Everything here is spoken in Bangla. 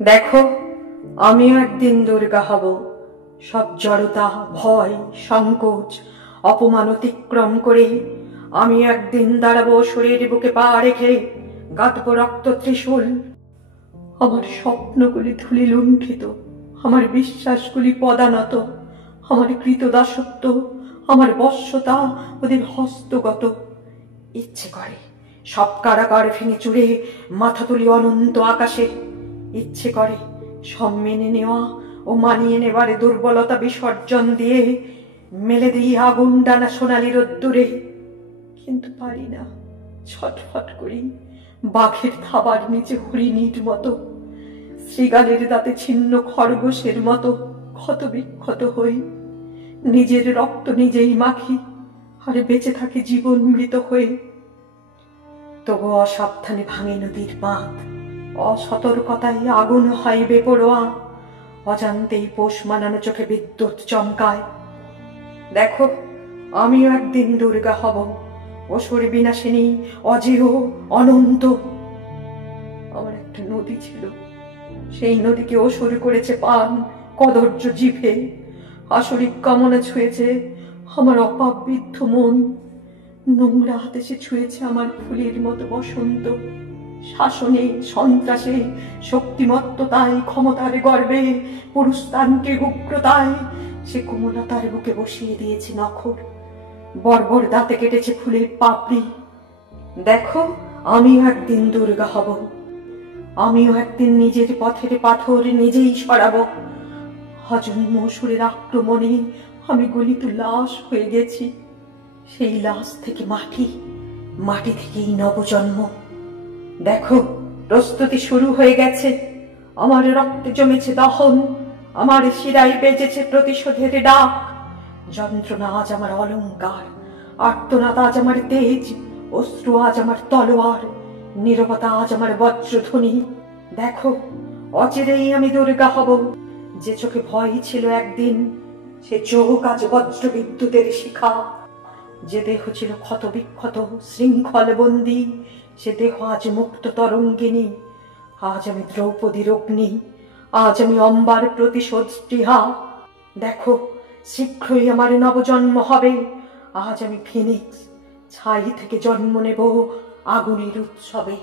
দেখো, আমিও একদিন দুর্গা হব। সব জড়তা, ভয়, সংকোচ, অপমান অতিক্রম করে আমিও একদিন দাঁড়াবো শরীর বুকে পা রেখে, গাঁথব রক্ত ত্রিশূল। আমার স্বপ্নগুলি ধুলি লুণ্ঠিত, আমার বিশ্বাসগুলি পদানত, আমার কৃতদাসত্ব, আমার বশ্যতা ওদের হস্তগত। ইচ্ছে করে সব কারাগার ভেঙে চুরে মাথা তুলি অনন্ত আকাশে। ইচ্ছে করে সব মেনে নেওয়া ও মানিয়ে নেবার দুর্বলতা বিসর্জন দিয়ে মেলে দিই আগুন ডানা সোনালি রোদ্দুরে। কিন্তু পারি না, ছটফট করি বাঘের থাবার নিচে হরিণীর মতো, শৃগালের দাঁতে ছিন্ন খরগোশের মতো ক্ষত বিক্ষত হই। নিজের রক্ত নিজেই মাখি আর বেঁচে থাকি জীবন মৃত হয়ে। তবু অসাবধানে ভাঙে নদীর বাঁধ, অসতর্কতায় আগুন হয় বেপরোয়া, অজান্তেই পোষ মানানো চোখে বিদ্যুৎ চমকায়। দেখো, আমিও একদিন দুর্গা হব, অসুর বিনাশিনী, অজেয়, অনন্ত। আমার একটা নদী ছিল, সেই নদীকে অসুর করেছে পান কদর্য জিভে। আসরিক কামনা ছুঁয়েছে আমার অপাবৃদ্ধ মন, নোংরা হাতে সে ছুঁয়েছে আমার ফুলের মতো বসন্ত। শাসনে, সন্ত্রাসে, শক্তিমত্ততায়, ক্ষমতার গর্বে, পুরুষতান্ত্রিক উগ্রতায় সে কোমলতার বুকে বসিয়ে দিয়েছে নখর, বর্বর দাঁতে কেটেছে ফুলের পাপড়ি। দেখো, আমিও একদিন দুর্গা হব, আমিও একদিন নিজের পথের পাথর নিজেই সরাবো। অজন্ম অসুরের আক্রমণে আমি গলিত লাশ হয়ে গেছি, সেই লাশ থেকে মাটি, মাটি থেকেই নবজন্ম। দেখো, প্রস্তুতি শুরু হয়ে গেছে, আমার রক্তে জমেছে দহন, আমার শিরায় বেজেছে প্রতিশোধের ডাক। যন্ত্রণা আজ আমার অলংকার, আর্তনাদ আজ আমার তেজ, অশ্রু আজ আমার তলোয়ার, নীরবতা আজ আমার বজ্রধ্বনি। দেখো, অচিরেই আমি দুর্গা হব। যে চোখে ভয় ছিল একদিন, সে চোখ আজ বজ্র বিদ্যুতের শিখা। যে দেহ ছিল ক্ষত বিক্ষত, শৃঙ্খল বন্দী, সে দেহ আজ মুক্ত তরঙ্গিনী। আজ আমি দ্রৌপদীর অগ্নি, আজ আমি অম্বার প্রতিশোধ স্পৃহা। দেখো, শীঘ্রই আমার নবজন্ম হবে। আজ আমি ফিনিক্স, ছাই থেকে জন্ম নেব আগুনের উৎসবে।